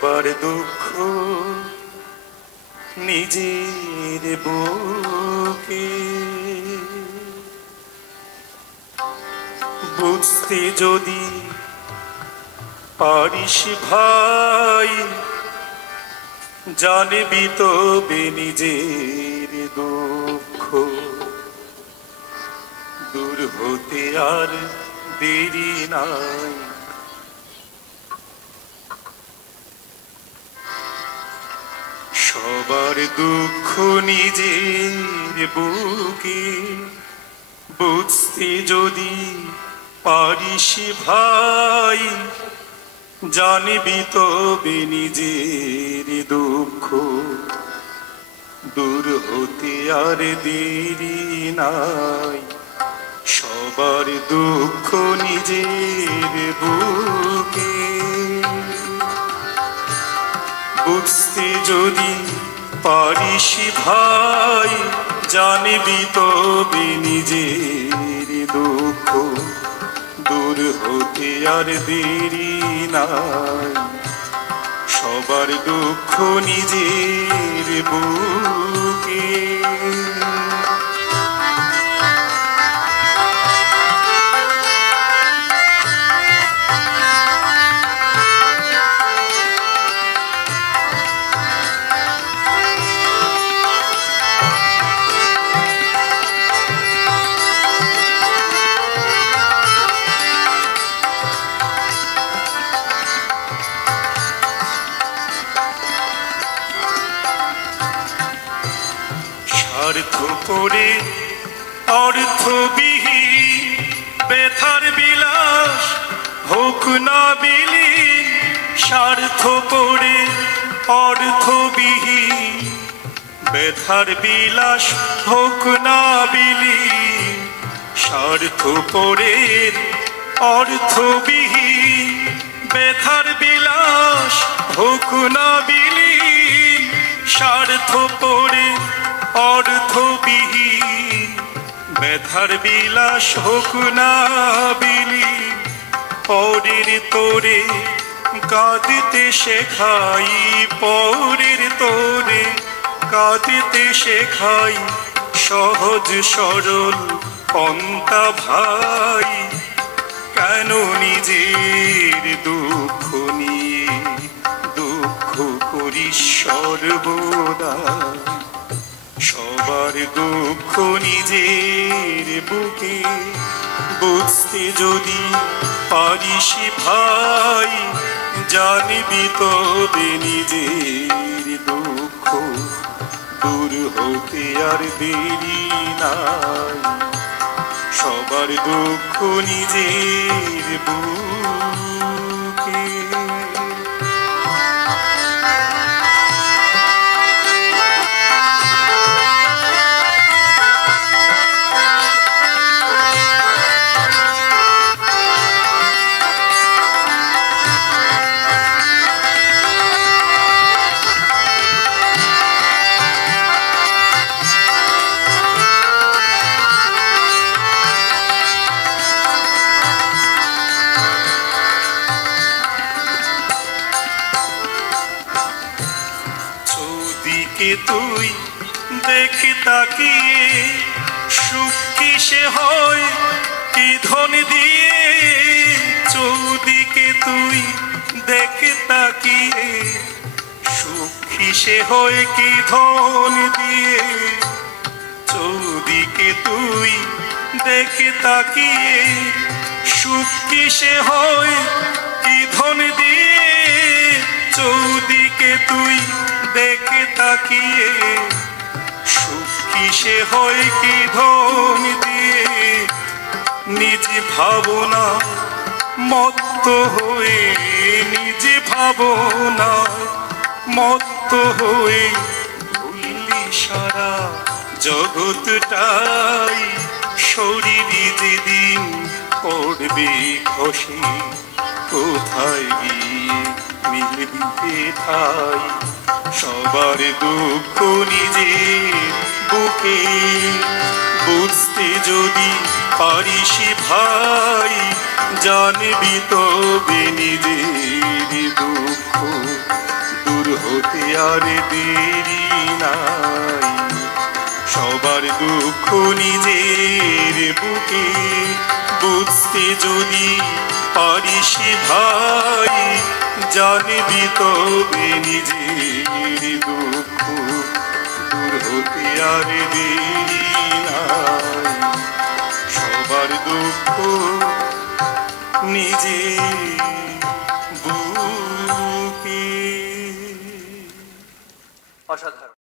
সবার দুঃখ নিজের বুকে বুঝতে যদি পারিস ভাই, জানবি তবে নিজের দুঃখ। দূর হতে আর দেরি নাই, সবার দুঃখ নিজের বুকে বুঝতে যদি পারিস ভাই, জানবি তবে নিজের দুঃখ। দূর হতে আর দেরি নাই, সবার দুঃখ নিজের বুকে বুঝতে যদি পারিস ভাই, জানবি তবে নিজের দুঃখ। দূর হতে আর দেরি নাই, সবার দুঃখ নিজের বুকে। স্বার্থ করে অর্থবিহীন ব্যথার বিলাস হোক না বিলীন। স্বার্থ করে অর্থবিহীন ব্যথার বিলাস হোক না বিলীন। স্বার্থ করে অর্থবিহীন ব্যথার বিলাস হোক না বিলীন। স্বার্থ করে অর্থবিহীন ব্যথার বিলাস হোক না বিলীন। পরের তোরে কাঁদিতে শেখাই, পরের তোরে কাঁদিতে শেখাই, সহজ সরল পন্থা ভাই। কেন নিজের দুঃখ নিয়ে দুঃখ করিস সর্বদা, সবার দুঃখ নিজের বুকে বুঝতে যদি পারিস ভাই, জানবি তবে নিজের দুঃখ। দূর হতে আর দেরি নাই, সবার দুঃখ নিজের বুকে। চৌদিকে তুই দেখ তাকিয়ে, সুখ কিসে হয় কি ধন দিয়ে। চৌদিকে তুই দেখ তাকিয়ে, সুখ কিসে হয় কি ধন দিয়ে। চৌদিকে তুই দেখ তাকিয়ে, সুখ কিসে হয় কি ধন দিয়ে। চৌদিকে তুই দেখে তাকিয়ে, সুখ কিসে হয় কি ধন দিয়ে। নিজ ভাবনা মত্ত হয়ে, নিজ ভাবনা মত্ত হয়ে ভুললি সারা জগৎটাই। শরীর যেদিন পড়বে খসে, কোথায় গিয়ে মিলবি ঠাই। সবার দুঃখ নিজের বুকে বুঝতে যদি পারিস ভাই, জানবি তবে নিজের দুঃখ। আর দেরি নাই, সবার দুঃখ নিজের বুকে বুঝতে যদি পারিস ভাই, জানবি তবে নিজের দুঃখ দূর হতে আর দেরি নাই, সবার দুঃখ নিজে বুকে। অসাধারণ।